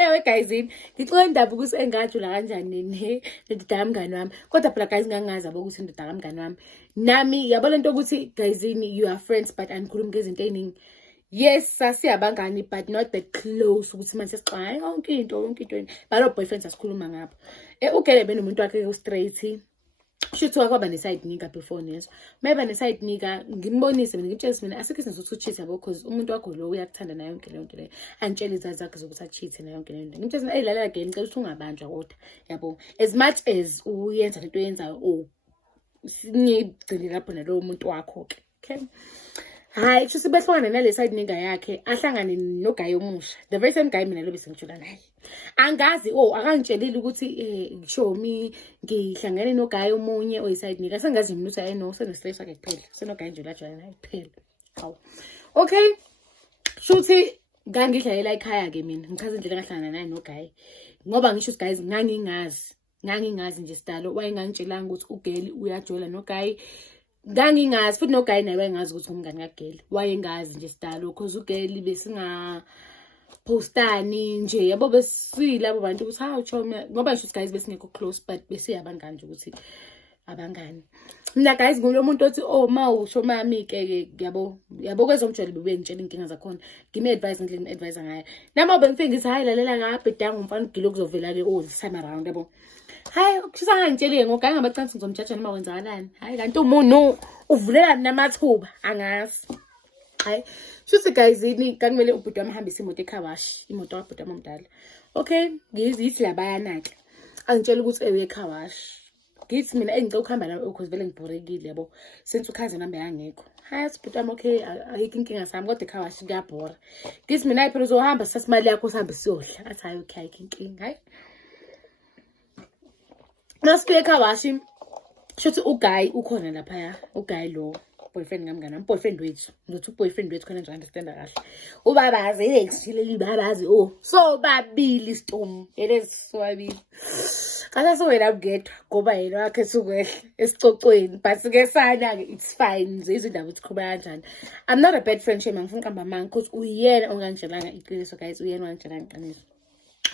Ewe guys, ngicela indaba ukuthi engajula kanjani nendodana kamngani wami. Kodwa phela guys ngangazi yabo ukuthi indodana kamngani wami. Nami yabo lento ukuthi guys you are friends but anikhulumi ngezinto eziningi. Yes, sasiyabangani but not that close ukuthi manje sixoxa yonke into. Balo boyfriends asikhuluma ngapho. Ugele benomuntu wakhe straight. Shuthi wakwaba ne-side nigga before neso. Maybe ne-side nigga ngimbonise mina ngimtshela mina asikho isinto sokuthi cheat yabo because umuntu wakho lo uyakuthanda nayo yonke le nto le. Angitshela izathu zakhe zokuthi a-cheat nayo yonke le nto. Ngimtshela hey lalela game ngicela ukuthi ungabanjwa kodwa yabo. As much as uyenza lento oyenzayo ngigcine lapho nalowo muntu wakho ke. Okay. Hayi shuthi behlukana nale side nigga yakhe ahlangane noguy omusha. The very same guy mina lo bese ngitshela naye. Angazi akangitshelile ukuthi show me ngihlangene noguy omunye oyiside nigga sengazi mina ukuthi ayino senestress wakhe kuphela senoguy nje lajwayela naye kuphela. Hawu. Okay. Shuthi ngangidlalela ekhaya ke mina ngichaza indlela ngahlangana naye noguy. Ngoba ngisho guys ngangingazi nje sidalo wayengangitshelanga ukuthi ugeli uyajola noguy. Ngangingazi futhi noguy naye wayengazi ukuthi umngani kaGeli. Wayengazi nje sidalo because uGeli besinga postani nje yabo besilabo bantu ukuthi hawu choma ngoba ngisho guys besingekho close but besiyabangani nje ukuthi abangani. Mina guys ngulo muntu othi ma usho mami ke yabo kwezomjwayelo bebengitshela inkinga zakhona ngime advice ngendlela advice ngayo. Nami bengifike ngithi hayi lalela ngabhedanga umfana uGeli kuzovela ke this time around yabo. Hayi kushisa ngangitshele ngogayi ngabacansi ngizomjaja noma kwenzakalani. Hayi kanti umuntu uvulelana namathuba angazi. Hayi shuthi guys kanimele ubhuti wami ahambise imoto eKhawashi imoto kabhuti wami omdala. Okay ngizithi labayana ke angitshela ukuthi eKhawashi ngithi mina engicela ukuhamba nawe because vele ngibhorekile yabo since ukhazi nami yangekho. Hayi sibhuti wami okay ayikho inkinga sami kodwa eKhawashi kuyabhora. Ngithi mina phela uzohamba sithatha imali yakho uhambe siyodla. Athi hayi okay ayikho inkinga. Hayi nasifike eKhawashi shuthi uguy ukhona lapha uguy lo boyfriend ngamngani wami boyfriend wethu ngizothi boyfriend wethu khona nje understand kahle ubabazi exileli babazi so babili storm so babili kasa so wena ugedwa ngoba yena wakhe sukwehle esicocweni but ke sana ke it's fine izindaba uziqhubeka kanjani. I'm not a bad friend shame ngifuna ukamba manga because uyena ongangitshelanga iqiniso guys uyena ongangitshelanga iqiniso.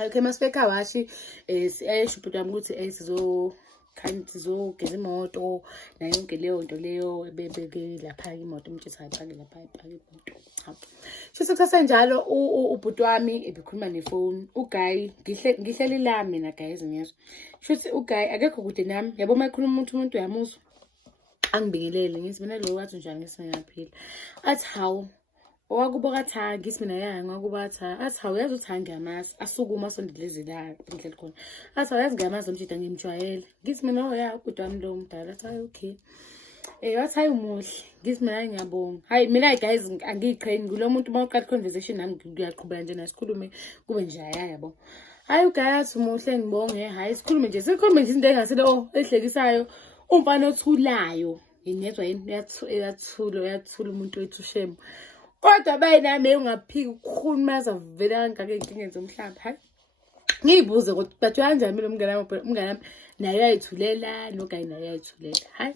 Okay masifike eKhawashi siyashubhuta wami ukuthi sizogeza imoto nayo yonke leyo nto leyo bebeke lapha imoto umtshitha ayipake lapha ayipake imoto. Hawu shuthi kusenjalo ubhuti wami ebekhuluma nefoni uguy ngihleli la mina guys ngezwe shuthi uguy akekho kude nami yabo mayikhuluma umuntu uyamuzwa angibingelele ngithi mina lo wathi njani ngisingaphila athi hawu owakuboka tha ngithi mina yaya ngakubatha athi hawu yazi uthanga yamasi asukuma sondelezi la endlela khona athi yazi ngiyamazi umjida ngimjwayele ngithi mina ya ubhuti wami lo mdala athi okay wathi hayi umuhle ngithi mina ngiyabonga hayi mina guys angiyiqheni kulo muntu mawuqala conversation nami ngiyaqhubeka nje nasikhulume kube nje yabo hayi uguy athi umuhle ngibonge hayi sikhulume nje sikhulume nje into engasilo ehlekisayo umfana othulayo ngiyezwa yini uyathula umuntu wethu shame. Kodwa bayinami ungaphiki ukukhulumaza vele kangaka izinkinga zomhlaba. Hayi ngiyibuze kodwa bathi kanjani mina umngane naye uyayithulela noguy naye uyayithulela. Hayi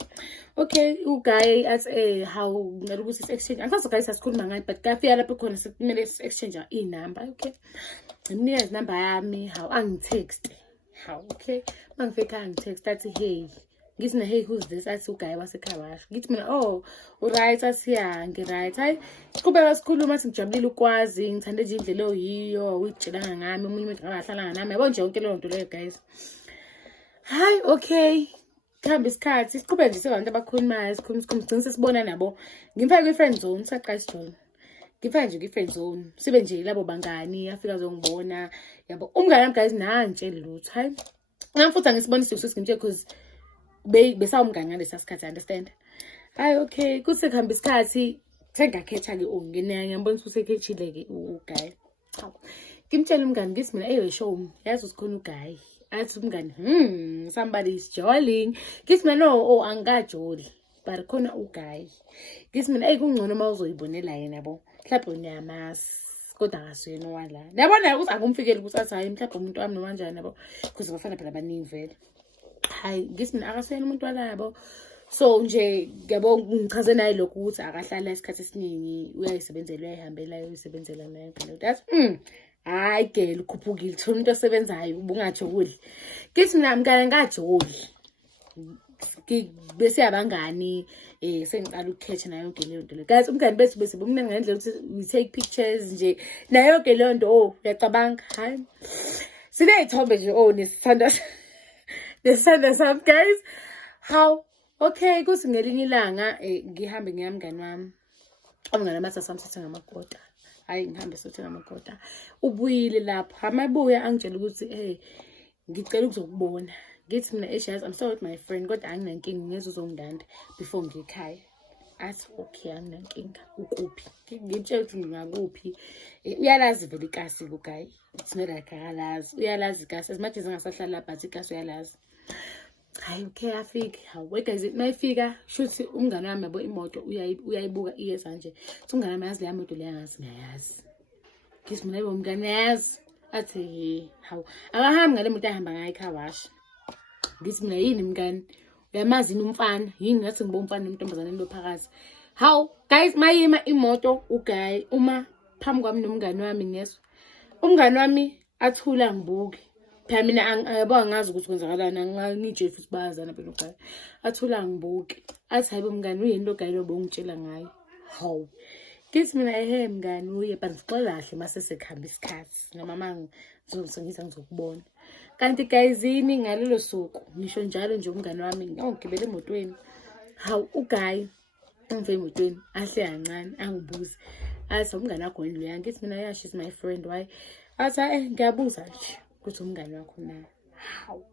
okay uguy athi how ngicela ukuthi exchange angisazi guys asikhuluma ngayo but kafika lapho khona sekumele exchange inamba. Okay ngimnika inamba yami how angitext how okay mangifika angitext athi hey ngithi na hey who's this athi uguy waseKhawashi ngithi mina right athi ya ngi-right hayi siqhubeka sikhuluma athi ngijabulile ukwazi ngithande nje indlela oyiyo uyitshelanga ngami omunye umuntu akahlala nami yabo nje yonke leyo nto leyo guys. Hayi okay kuhamba isikhathi siqhubeka nje sebantu abakhulumayo sigcine sesibona nabo ngimfake kwi-friend zone saqala sijola ngifake nje kwi-friend zone sibe nje labo bangani afika zongibona yabo umngane wami guys nangitshela lutho hayi ngamfutha ngisibonisa ukuthi ngimtshela because besawumngane ngalesa sikhathi understand. Hayi okay kuthi kuhamba isikhathi sengakhetha ke ngiyambona ukuthi usekhethile ke uguy. Ngimtshela umngane ngithi mina show yazi usikhona uguy athi umngane somebody is joling ngithi mina no angikajoli but khona uguy ngithi mina kungcono mawuzoyibonela yena yabo mhlawumbe unyamasi kodwa akasiyena wala yabona ukuthi akumfikeli ukuthi athi hayi mhlawumbe umuntu wami noma kanjani yabo because bafana phela abaningi vele. Hayi ngithi mina akasiyena umuntu wala yabo so nje yabo ngichaze naye lokho ukuthi akahlala isikhathi esiningi uyayisebenzela uyayihambela uyisebenzela naye that hayi girl ukhuphukile thola umuntu osebenzayo ubungajoli. Kithi mina mngane ngajoli. Bese abangani sengicala ukukhetha nayo yonke leyo nto le. Guys umngane bethu bese bomnene ngendlela ukuthi we take pictures nje nayo yonke leyo nto uyacabanga hayi. Sineyithombe nje nesithanda sami guys. How okay kuthi ngelinye ilanga ngihambe ngiyamngani wami. Umngane amasa samthethe ngamakota. Hayi ngihambe sothe ngamakota. Ubuyile lapha. Amabuya angitshela ukuthi ngicela ukuzokubona. Ngithi mina yazi I'm sorry with my friend kodwa anginankinga ngeze uzongidanda before ngikhaya. Athi okay anginankinga ukuphi. Ngimtshela ukuthi ngingakuphi. Uyalazi vele ikasi lo guy. It's not like akalazi. Uyalazi ikasi as much as angasahlala but ikasi uyalazi. Hayi okay afike. Hawe guys mayifika shuthi umngane wami yabo imoto uyayibuka iyeza nje. Umngane wami yazi le moto le yangazi ngayazi. Ngithi mina yebo umngane yazi. Athi hawu akahambi ngale moto ahamba ngayo car wash. Ngithi mina yini mngani uyamazi umfana yini ngathi ngibo umfana nentombazane lo phakathi. Hawu guys mayima imoto uguy uma phambi kwami nomngane wami ngesho umngane wami athula ngibuke phela mina angiyabona ngazi ukuthi kwenzakalani ngije futhi bayazana phela uguy athula ngibuke athi hayibo mngani uyini lo guy lo bongitshela ngayo. Hawu kithi mina mngani uye but ngixola kahle mase sekuhamba isikhathi noma manje ngizongisa ngizokubona. Kanti guys yini ngalelo suku ngisho njalo nje umngane wami ngiyogibela emotweni. Hawu uguy umve emotweni ahle kancane angibuze athi umngane wakho yini lo yangithi mina yeah she's my friend why athi ngiyabuza nje ukuthi umngane wakho na. Hawu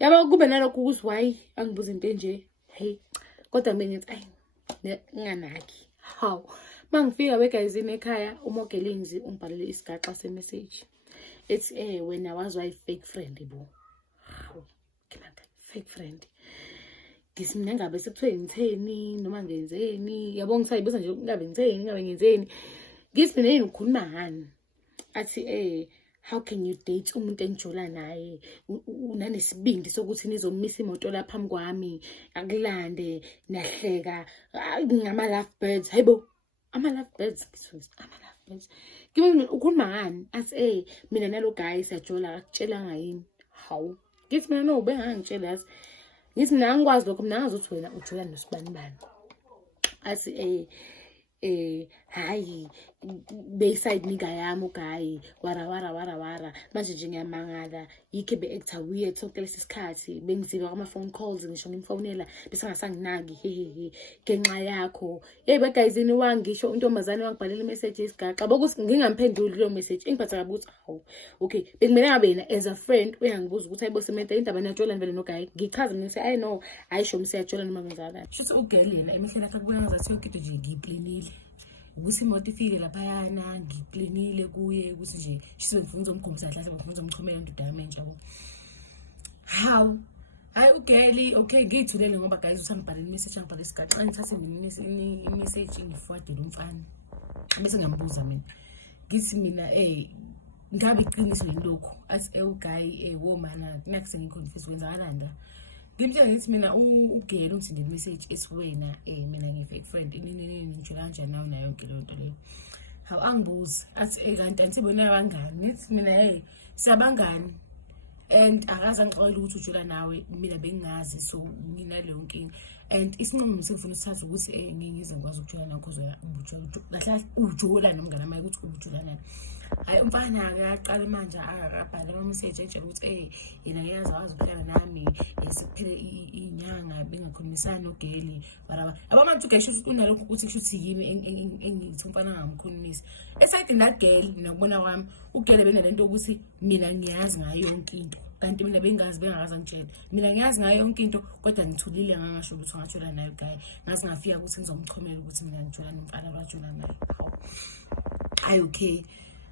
yaba kube nalokho ukuthi why angibuza into enje hey kodwa mina ngithi nginganaki. Hawu mangifika guys ekhaya uMogelinzi umbhalele isigaxa semessage. It's when I was wife fake friend bo. Fake friend. Ngithi mina ngabe sekuthiwe ngitheni noma ngenzeni yabo ngisayibuza nje ngabe ngenzeni. Ngithi mina yini ukhuluma ngani. Athi how can you date umuntu enjola naye unanesibindi sokuthi nizomisa imoto lapha phambi kwami akulande nahleka ngama love birds hayibo ama love birds kimi ukhuluma ngani athi mina nalo guy siyajola akutshela ngayini. Hawu ngithi mina no bengangitshela yazi ngithi mina angikwazi lokho mina ngazi ukuthi wena ujola nosibani athi hayi beside nika yami uguy wara manje nje ngiyamangala yikho be-actor weird sonke lesi sikhathi bengiziba kwama phone calls ngisho ngimfonela bese ngasanginaki hehehe ngenxa yakho begayizini wangisho untombazane wangibhalela imessage yesigaxa bokuthi ngingamphenduli leyo message engiphatha kabi ukuthi hawu okay bekumele ngabe yena as a friend uyangibuza ukuthi hayibo sementa indaba najola vele no guy ngichaza mina I know ayisho msiyajola noma ngenzakala shuthi ugirl yena emihleni yakhe kubona ngazathi yonke into nje ngiyiplanile ukuthi imoto ifike lapha yana ngiplanile kuye ukuthi nje ngifuna ukuzomkhombisa kahle ngifuna ukuzomchumela into damage yabo. Hawu hayi ugirl okay ngiyithulele ngoba guys usangibhalela imessage angibhalela isigaxa ngithathe imessage ngiforward umfana bese ngiyambuza mina ngithi mina ngabe iqiniso yilokho athi uguy womana next ngiconfuse kwenzakalanda. Ngimtshela ngithi mina ugirl ungithindele message esiwena mina ngi-fake friend nijula kanjani nawe nayo yonke leyo nto leyo. Hawu angibuza athi kanti antibona abangani nithi mina siyabangani and akaze angixolela ukuthi ujula nawe mina bengingazi so nginaleyo nkinga and isinqumo sengifuna sithatha ukuthi ngize ngikwazi ukujula nawe because kahle ujula nomngane wami ukuthi ujula nawe. Hayi umfana akaqala manje akabhala ama message etshela ukuthi yena ngiyazi wazi ukuhlala nami sekuphele inyanga bengakhulumisana nogirl whatever abamantu gesho ukuthi unalokho ukuthi kushuthi yimi engithi umfana ngamkhulumisa esayidini la girl nokubona kwami ugirl benalento ukuthi mina ngiyazi ngayo yonke into kanti mina bengakazi angitshela mina ngiyazi ngayo yonke into kodwa ngithulile ngangasho ukuthi ngajola nayo guy ngazi ngafika ukuthi ngizomchomela ukuthi mina ngijola nomfana wajola naye. Hayi okay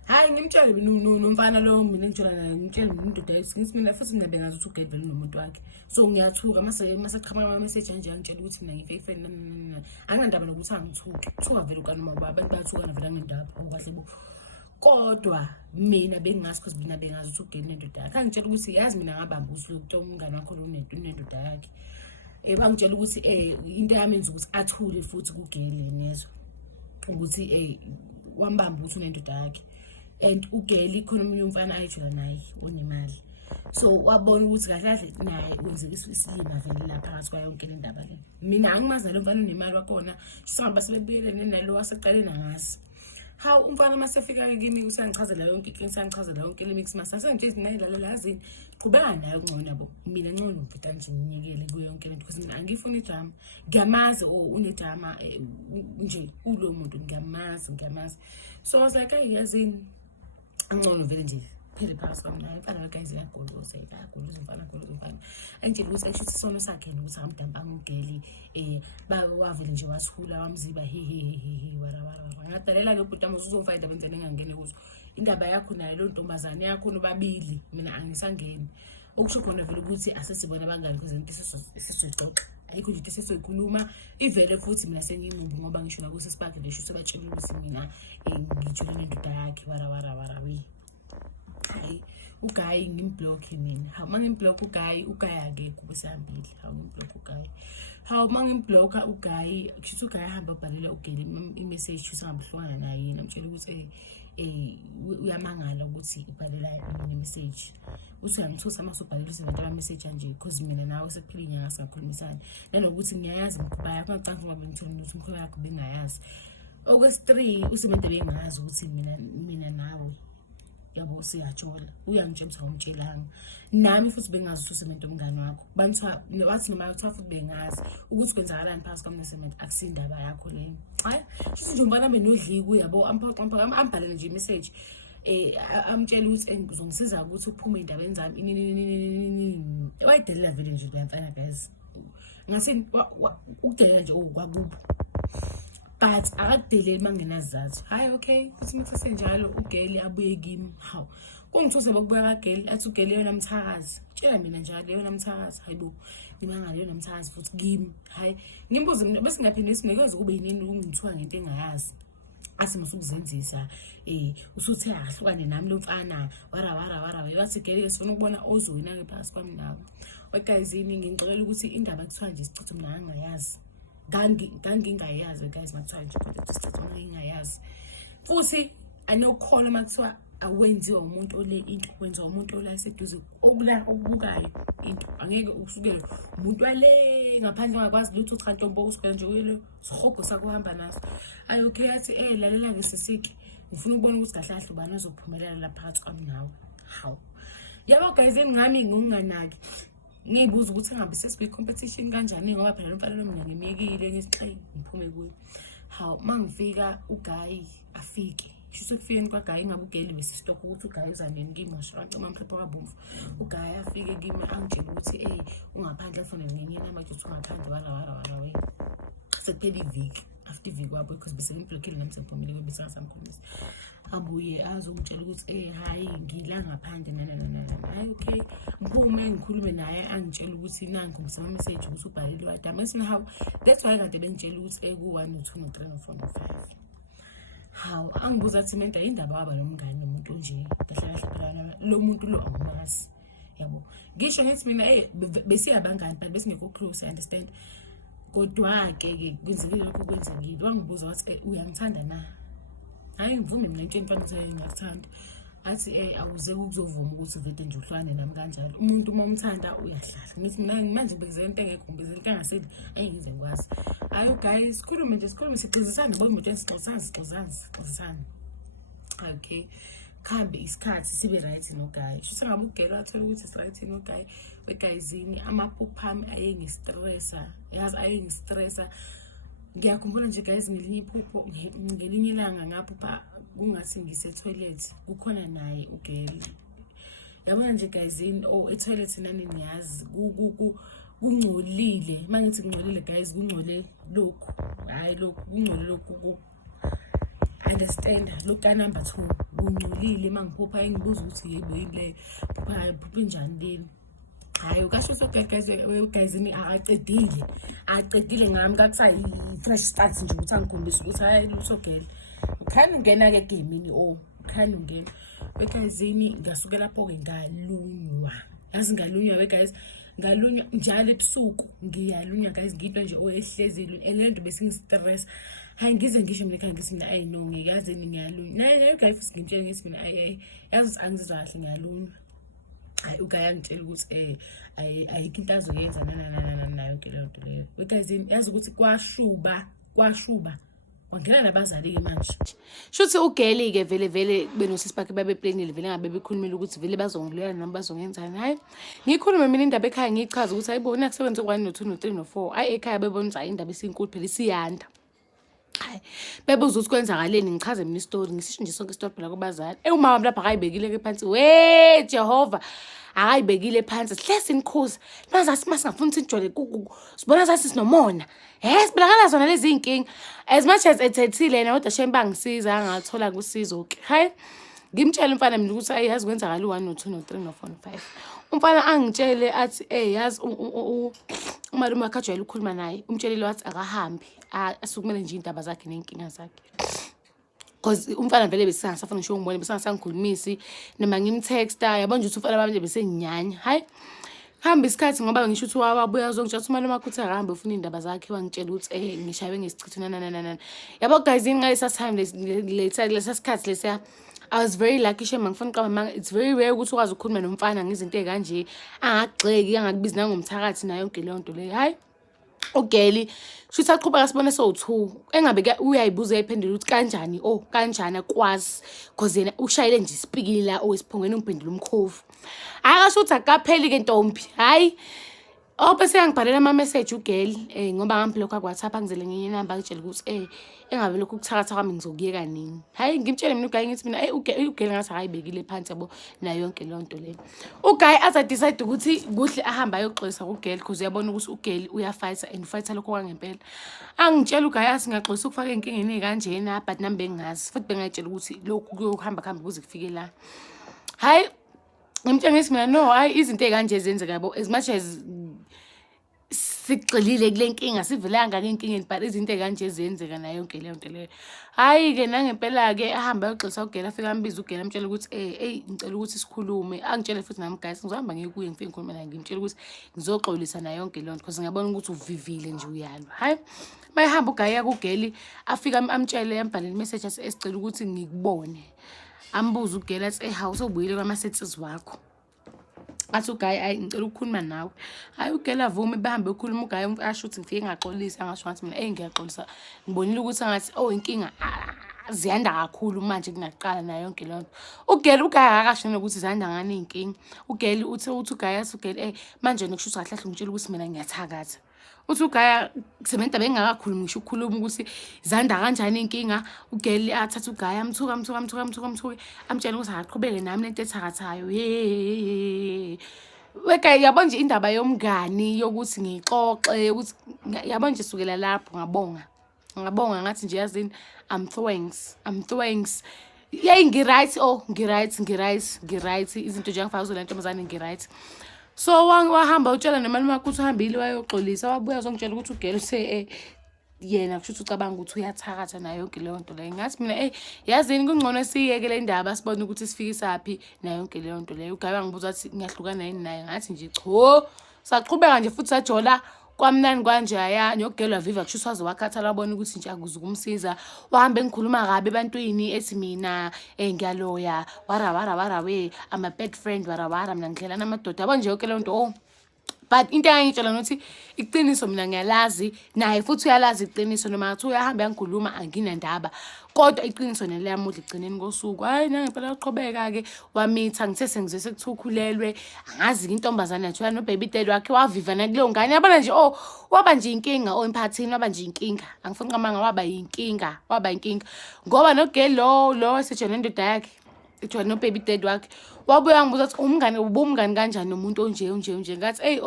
hayi ngimtshela nomfana lo mina ngitshela naye ngimtshela indoda ngithi mina futhi ngibe ngazi ukuthi ugirl vele nomuntu wakhe so ngiyathuka mase qhamuka ama message nje angitshela ukuthi mina ngi-fake friend anginandaba nokuthi angithuki thuka vele kanoma abantu bayathukana vele angendaba okahle bo kodwa mina bengingazi because mina bengazi ukuthi ugirl nendoda yakhe angitshela ukuthi yazi mina ngabamba usuku umngane wakho nendoda yakhe bangitshela ukuthi into yamenza ukuthi athule futhi kugirl ngezwe ukuthi wambamba ukuthi unendoda yakhe and ugeli khona umunye umfana ayijula naye onemali. So wabona ukuthi kahle naye wenzeka isilima vele lapha phakathi kwayo yonke le ndaba le. Mina angimazi lo mfana onemali wakhona sihamba sebebuyele nalo wasaqalena ngazi. How umfana masefika kimi usangichazela yonke inkingi, sangichazela yonke le mix master sengithi nayilalela yazini qhubeka nayo ngcono yabo. Mina ngcono ubhita nje nginyekele kuyo yonke lento because mina angifuni idrama. Ngiyamazi unedrama nje ulo muntu ngiyamazi. So I was like yazini ngcono vele nje phele phasi kwami naye mfana guys yakuguluza mfana angitshela ukuthi ayisho isono sakhe ukuthi amdampa ngugeli wavele nje wasihula wamziba wara ngadalela ke ubhuti uzofayida benzene ngangene kuzo indaba yakho nayo lo ntombazane yakho nobabili mina angisangeni okusho khona vele ukuthi asesibona abangani kuzinto sesizoxoxa ayikho nje sesizoyikhuluma ivele futhi mina sengingumbi ngoba ngisho la kusespark nje sho sebatshela ukuthi mina ngijule nendoda yakhe wara we hayi uGuy ngimblock mina hawu mangimblock uGuy akekho besihambile hawu ngimblock uGuy hawu mangimblock uGuy kusho uGuy ahamba ubhalela ugeli imessage usangabuhlwana naye yena amtshela ukuthi uyamangala ukuthi ibhalela yini message uthi uyangithusa masubhalela izinto ama message kanje because mina nawe sekuphila inyanga singakhulumisana nanokuthi ngiyayazi mkhubaya yakho ngicanga ngoba ngithola ukuthi umkhubaya yakho bengayazi okwesi3 usemente bengazi ukuthi mina nawe yabo siyajola uyangitshela umtshelanga nami futhi bengazi ukuthi usemente umngane wakho bantwa wathi noma uthatha futhi bengazi ukuthi kwenzakalani phakathi kwami nosemente akusindaba yakho leyo hayi futhi nje umbana benodliku yabo ambhalele nje message amtshela ukuthi ngizongisiza ukuthi uphume indabeni zami wayidelela vele nje lamfana guys ngasi ukudelela nje okwakubo but akadeleli mangenazathu hayi okay futhi mithase njalo ugeli abuye kimi hawu kungithuse bokubuya kageli athi ugeli yona mthakazi tshela mina njalo yona mthakazi hayibo nimangale yona mthakazi futhi kimi hayi ngimbuze mina bese ngaphinde sinikeze kube yini ungithiwa ngento engayazi asimsukuzenzisa usuthe ahlukane nami lo mfana wara wathi geli sifuna ukubona ozwina ke phakathi kwami nawe wegayizini ngingixolela ukuthi indaba kuthiwa nje isicitho mina angayazi ngangingayazi guys makuthiwa nje kodwa isicitho ngingayazi futhi anokhona makuthiwa awenziwa umuntu ole into wenziwa umuntu ola eseduze okubukayo into angeke usukele umuntu wale ngaphandle ngakwazi lutho cha ntombo usuke nje uyelo sihogo sakuhamba naso ayi okay yathi lalela ke sisiki ngifuna ukubona ukuthi kahle kahle ubani ozophumelela lapha phakathi kwami nawe hawu yabo guys engami ngunganaki ngibuza ukuthi ngihambe sesiku competition kanjani ngoba phela umfana nomina ngimiyekile ngisixay ngiphume kuyo hawu mangifika uGuy afike sho kufikeni kwaGuy ngabe ugeli bese stop ukuthi uGuy uzandeni kimi ngashonke mamhlophe kwabomvu uGuy afike kimi angitshela ukuthi ungaphandle kufanele ngenye nama nje ungaphandle wara we sekuphela iviki after iviki wabo because bese ngiblockile nami sengiphumile bese ngasamkhulumisa abuye azongitshela ukuthi hayi ngila ngaphandle hayi okay ngiphume ngikhulume naye angitshela ukuthi nangi ngibisa ama message ukuthi ubhalele wadama ngisini how that's why kade bengitshela ukuthi ku1 no2 no3 no4 no5 how angibuza ukuthi menta indaba waba nomngane nomuntu nje kahle phela lo muntu lo angimazi yabo ngisho ngithi mina besiyabangani but besingekho close I understand kodwa ke kwenzekile lokho kwenzekile wangibuza wathi uyangithanda na hayi ngivume mina into emfana ngiyathanda athi awuze ukuzovuma ukuthi vete nje uhlwane nami kanjalo umuntu uma umthanda uyahlala ngithi mina manje ngibizela into engekho ngibizela into engaseli ayingize ngikwazi hayi guys sikhulume sixizisana nabo imoto sixizisana okay khambe isikhathi sibe right no Guy sho sengabe ugelo athola ukuthi is right no Guy wegayizini amaphupha ami ayengistressa ngiyakhumbula nje guys ngelinye iphupho ngelinye ilanga ngaphupha kungathi ngise-toilet kukhona naye ugeli yabona nje guys e-toilet nani niyazi kungcolile mangithi kungcolile guys kungcole lokhu hayi lokhu kungcole lokhu understand look ka number 2 kungcolile mangiphupha engibuza ukuthi yebo yile phupha njani leni hayi ukasho so guys ni aqedile ngami kakusa fresh start nje ukuthi angikhombisa ukuthi hayi lusogela ukhani ngena ke gamini ukhani ungena wegayizini ngasuke lapho ke ngalunywa yazi ngalunywa guys ngalunywa njalo ebusuku ngiyalunywa guys ngitwa nje ehlezile elento bese ngistress hayi ngize ngisho mina ekhaya ngithi mina ayi no ngikaze ngiyalunywa naye ugayi futhi ngimtshela ngithi mina ayi yazi ukuthi angizizwa kahle ngiyalunywa. Hayi ugayi angitshela ukuthi ayikho into azoyenza nayo yonke leyo nto leyo. Wegazini yazi ukuthi kwashuba wangena nabazali-ke manje. Shuthi ugeli-ke vele benosisi bakhe babeplanile vele ngabe bekhulumile ukuthi vele bazongilulela noma bazongenzani. Hayi ngikhulume mina indaba ekhaya ngiyichaza ukuthi ayibona akusebenza u1 no2 no3 no4. Hayi ekhaya bebona ukuthi indaba esinkulu phela isiyanda. Hayi bebuza ukuthi kwenzakaleni ngichaze mina istory ngisisho nje sonke istory phela kubazali. Umama wami lapha akayibekile ke phansi we Jehova akayibekile phansi sihlezi inkhosi nazathi masingafuni ukuthi ijole sibona zathi sinomona. Sibelakala zona lezi inkingi as much as ethethile yena kodwa shame bangisiza angathola kusizo ke. Hayi ngimtshela umfana mina ukuthi ayazi kwenzakala u1 no2 no3 no4 no5. Umfana angitshele athi yazi umalume wakhe ajwayele ukukhuluma naye umtshelile wathi akahambi asukumele nje indaba zakhe nenkinga zakhe. Because umfana vele besingasafuna ngisho ngibone besingasangikhulumisi noma ngimtexta yabona nje ukuthi umfana bami besenginyanya. Hayi hamba isikhathi ngoba ngisho ukuthi wabuya azongitshela ukuthi umalume wakhe uthi akahambe ufuna indaba zakhe wangitshela ukuthi ngishaye ngesichitho nananana. Yabo guys ngalesa time lesa sikhathi lesiya I was very lucky shame ngifuna uqamba manga it's very rare ukuthi ukwazi ukukhuluma nomfana ngezinto ezikanje angagxeki angakubizi nangomthakathi nayo yonke leyo nto leyo. Hayi ugeli shuthi aqhubeka sibone so2 engabe uyayibuza ephendula ukuthi kanjani kanjani akwazi because yena ushayile nje isipikili la owesiphongweni umphendula umkhovu. Akasho ukuthi akapheli ke ntombi. Hayi bese yangibhalela ama message ugeli ngoba ngamphile lokho WhatsApp angizele ngenye inamba ngitshela ukuthi engabe lokhu kuthakatha kwami ngizokuyeka nini. Hayi ngimtshele mina ugayi ngithi mina ugeli ngathi akayibekile phansi yabo nayo yonke leyo nto leyo. Ugayi aza decide ukuthi kuhle ahamba ayoxolisa ugeli because uyabona ukuthi ugeli uyafight and fight lokho kwangempela. Angitshela ugayi athi ngaxolisa ukufaka inkingeni ezikanjena but nami bengazi futhi bengayitshela ukuthi lokhu kuyohamba kuze kufike la. Hayi ngimtshela ngithi mina no hayi izinto ezikanje zenzeka yabo as much as sigxilile kule nkinga sivelanga ngenkingeni but izinto ezikanje zenzeka nayo yonke leyo nto leyo. Hayi ke nangempela ke ahamba ayoxolisa ugeli afika ambiza ugeli amtshela ukuthi ngicela ukuthi sikhulume angitshele futhi nami guys ngizohamba ngikuye ngifike ngikhuluma naye ngimtshela ukuthi ngizoxolisa nayo yonke leyo nto because ngiyabona ukuthi uvivile nje uyalwa. Hayi mayihamba ugayi ugeli afika amtshele ambhalele message esicela ukuthi ngikubone ambuza ugeli athi house ubuyile kwama-settings wakho. Athi ugayi ngicela ukukhuluma nawe. Hayi ugeli avume behambe ukukhuluma ugayi asho ukuthi ngifike ngaxolisa ngasho ngathi mina ngiyaxolisa ngibonile ukuthi ngathi inkinga ziyanda kakhulu manje kunaqala nayo yonke leyo nto. Ugeli ugayi akashona ukuthi ziyanda ngani inkinga. Ugeli uthi ugayi athi ugeli manje nokushuthi kahle ngitshela ukuthi mina ngiyathakatha. Uthi ugayi sementa bengakakhulumi ngisho ukukhuluma ukuthi zanda kanjani inkinga. Ugeli athatha ugayi amthuka amtshela ukuthi akaqhubeke nami lento ethakathayo. Weka yabona nje indaba yomngani yokuthi ngixoxe ukuthi yabona nje sukela lapho ngabonga ngathi nje yazini I'm thanks ngiright ngiright izinto nje ngifaka zole ntombazane ngiright. So wahamba utshela nemalume wakhe ukuthi uhambile wayoxolisa wabuya azongitshela ukuthi ugeli uthe yena kusho ukuthi ucabanga ukuthi uyathakatha nayo yonke leyo nto leyo. Ngathi mina yazini kungcono siyeke le ndaba sibone ukuthi sifikisaphi nayo yonke leyo nto leyo. Ugayi wangibuza ukuthi ngiyahlukana yini naye ngathi nje cho saqhubeka nje futhi sajola kwamnani kwanje nogeli waviva kusho waze wakhathala wabona ukuthi nje akuze ukumsiza. Wahambe ngikhuluma kabi ebantwini ethi mina ngiyaloya wara we I'm a bad friend wara mina ngidlela namadoda yabo nje yonke leyo nto. But into engangitshela nokuthi iqiniso mina ngiyalazi naye futhi uyalazi iqiniso noma ngathi uyahamba yangikhuluma anginandaba kodwa iqiniso neliyamudla igcineni kosuku. Hayi nangempela uqhubeka ke wamitha ngithe sengize sekuthukhulelwe angazi intombazana nje no baby daddy wakhe waviva nakuleyo ngane yabona nje waba nje inkinga emphakathini waba nje inkinga angifuni nqamanga waba inkinga ngoba nogeli lo esejona indoda yakhe ejona no baby daddy wakhe wabuya ngibuza ukuthi ubumngani kanjani nomuntu onje ngathi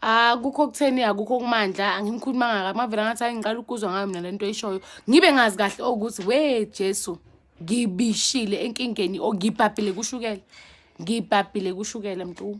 akukho kutheni akukho kumandla angimkhulumanga kabi mavela ngathi ngiqala ukuzwa ngayo mina lento eshoyo ngibe ngazi kahle ukuthi we Jesu ngibishile enkingeni ngibhabhile kushukela mntu.